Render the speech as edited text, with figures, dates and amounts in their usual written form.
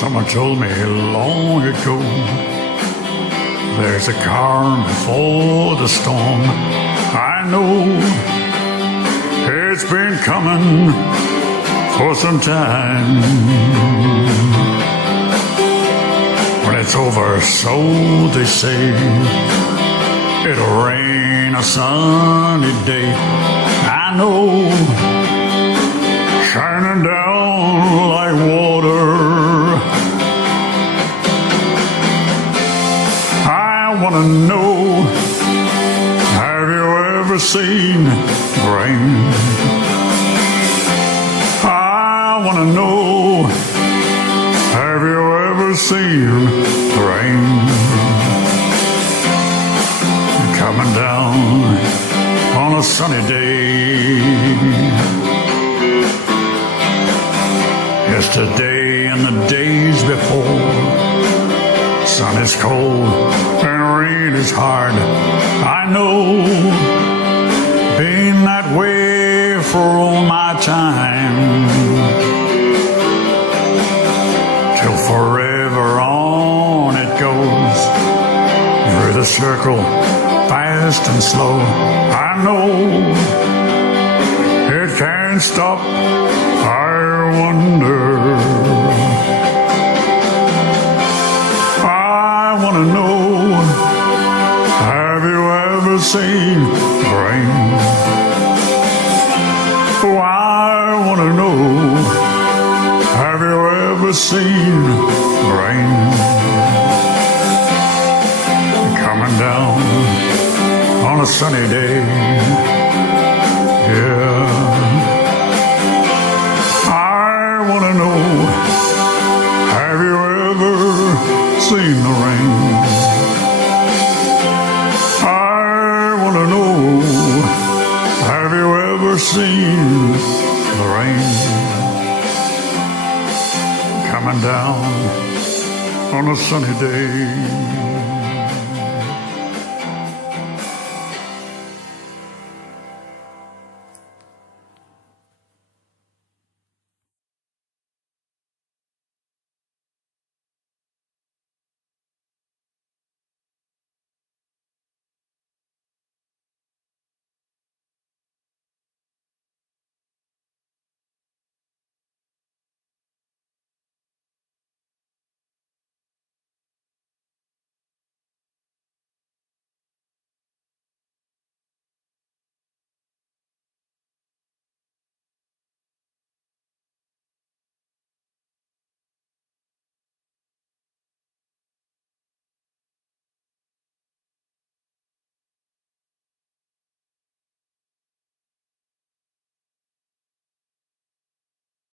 Someone told me long ago, there's a calm before the storm. I know it's been coming for some time. When it's over, so they say, it'll rain a sunny day. I know, shining down like water. I want to know, have you ever seen rain? I want to know, have you ever seen rain? Coming down on a sunny day. Yesterday and the days before, sun is cold and rain is hard. I know, been that way for all my time. Till forever on it goes, through the circle, fast and slow. I know, it can't stop, I wonder. I want to know, have you ever seen rain? Oh, I want to know, have you ever seen rain? Coming down on a sunny day, yeah. I want to know, have you ever seen the rain? I want to know, have you ever seen the rain? Coming down on a sunny day.